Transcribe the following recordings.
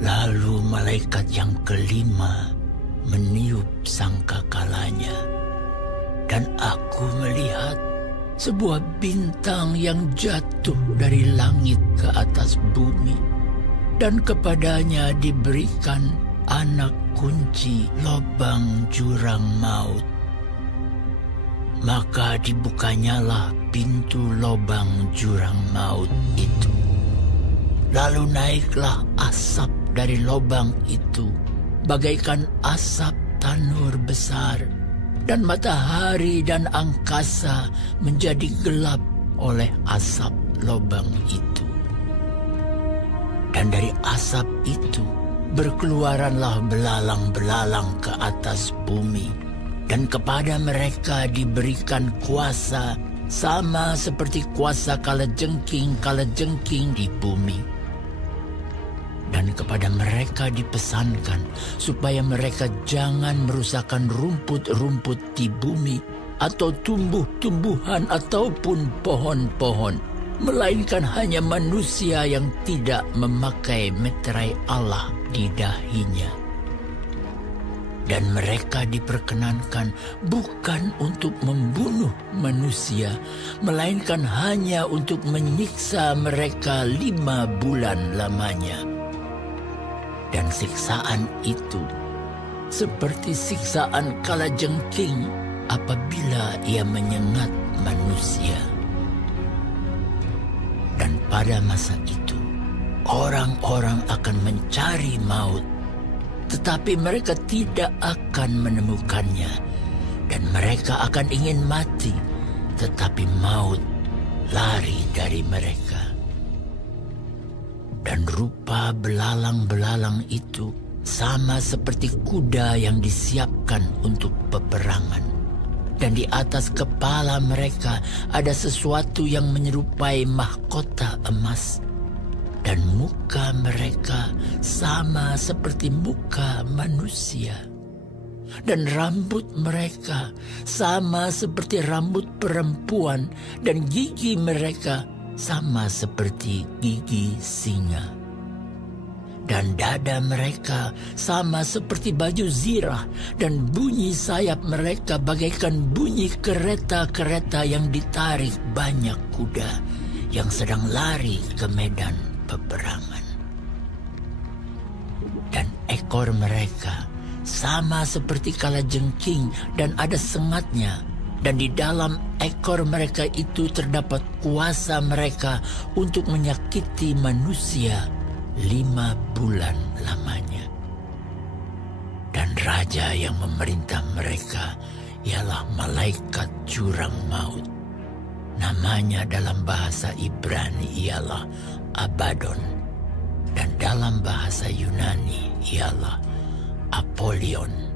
Lalu malaikat yang kelima meniup sangkakalanya, dan aku melihat sebuah bintang yang jatuh dari langit ke atas bumi, dan kepadanya diberikan anak kunci lobang jurang maut. Maka dibukanyalah pintu lobang jurang maut itu. Lalu naiklah asap dari lobang itu, bagaikan asap tanur besar, dan matahari dan angkasa menjadi gelap oleh asap lobang itu. Dan dari asap itu berkeluaranlah belalang-belalang ke atas bumi, dan kepada mereka diberikan kuasa sama seperti kuasa kalajengking-kalajengking di bumi. Dan kepada mereka dipesankan supaya mereka jangan merusakkan rumput-rumput di bumi atau tumbuh-tumbuhan ataupun pohon-pohon, melainkan hanya manusia yang tidak memakai meterai Allah di dahinya. Dan mereka diperkenankan bukan untuk membunuh manusia, melainkan hanya untuk menyiksa mereka 5 bulan lamanya. Dan siksaan itu seperti siksaan kalajengking apabila ia menyengat manusia. Dan pada masa itu, orang-orang akan mencari maut, tetapi mereka tidak akan menemukannya. Dan mereka akan ingin mati, tetapi maut lari dari mereka. Dan rupa belalang-belalang itu sama seperti kuda yang disiapkan untuk peperangan. Dan di atas kepala mereka ada sesuatu yang menyerupai mahkota emas. Dan muka mereka sama seperti muka manusia. Dan rambut mereka sama seperti rambut perempuan, dan gigi mereka sama seperti gigi singa. Dan dada mereka sama seperti baju zirah, dan bunyi sayap mereka bagaikan bunyi kereta-kereta yang ditarik banyak kuda yang sedang lari ke medan peperangan. Dan ekor mereka sama seperti kalajengking dan ada sengatnya. Dan di dalam ekor mereka itu terdapat kuasa mereka untuk menyakiti manusia 5 bulan lamanya. Dan raja yang memerintah mereka ialah malaikat jurang maut. Namanya dalam bahasa Ibrani ialah Abaddon, dan dalam bahasa Yunani ialah Apollyon.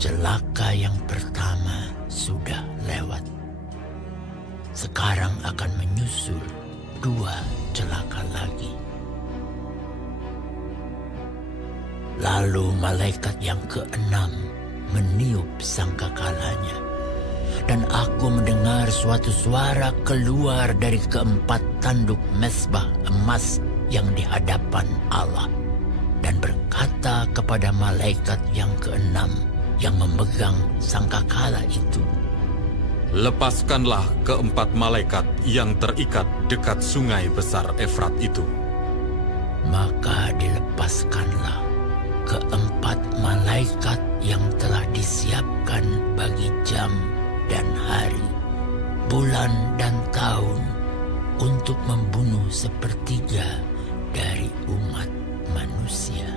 Celaka yang pertama sudah lewat. Sekarang akan menyusul 2 celaka lagi. Lalu malaikat yang ke-6 meniup sangkakalanya, dan aku mendengar suatu suara keluar dari ke-4 tanduk mezbah emas yang di hadapan Allah, dan berkata kepada malaikat yang ke-6 yang memegang sangkakala itu, "Lepaskanlah ke-4 malaikat yang terikat dekat sungai besar Efrat itu." Maka dilepaskanlah ke-4 malaikat yang telah disiapkan bagi jam dan hari, bulan dan tahun, untuk membunuh 1/3 dari umat manusia.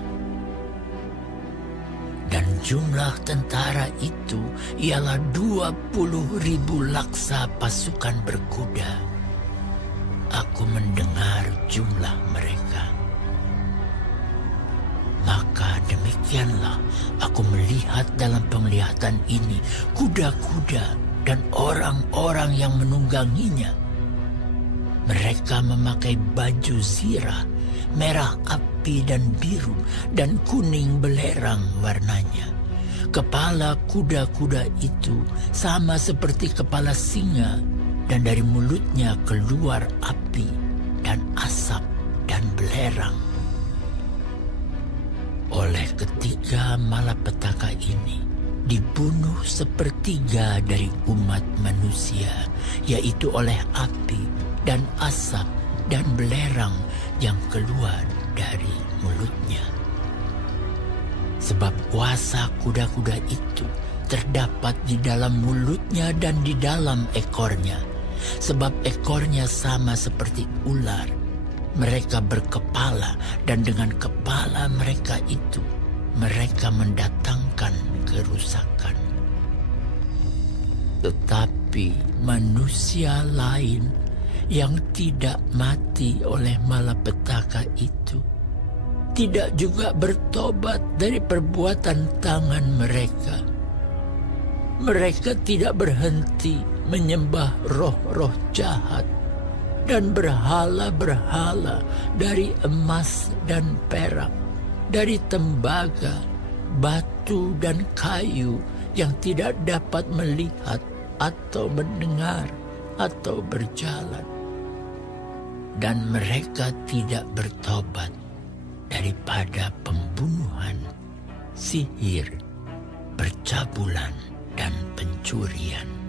Dan jumlah tentara itu ialah 20.000 laksa pasukan berkuda. Aku mendengar jumlah mereka. Maka demikianlah aku melihat dalam penglihatan ini kuda-kuda dan orang-orang yang menungganginya. Mereka memakai baju zirah, merah api dan biru, dan kuning belerang warnanya. Kepala kuda-kuda itu sama seperti kepala singa, dan dari mulutnya keluar api dan asap dan belerang. ketiga malapetaka ini dibunuh sepertiga dari umat manusia, yaitu oleh api dan asap dan belerang yang keluar dari mulutnya. Sebab kuasa kuda-kuda itu terdapat di dalam mulutnya dan di dalam ekornya. Sebab ekornya sama seperti ular. Mereka berkepala, dan dengan kepala mereka itu mereka mendatangkan kerusakan. Tetapi manusia lain yang tidak mati oleh malapetaka itu tidak juga bertobat dari perbuatan tangan mereka. Mereka tidak berhenti menyembah roh-roh jahat dan berhala-berhala dari emas dan perak, dari tembaga, batu dan kayu yang tidak dapat melihat atau mendengar atau berjalan. Dan mereka tidak bertobat daripada pembunuhan, sihir, percabulan, dan pencurian.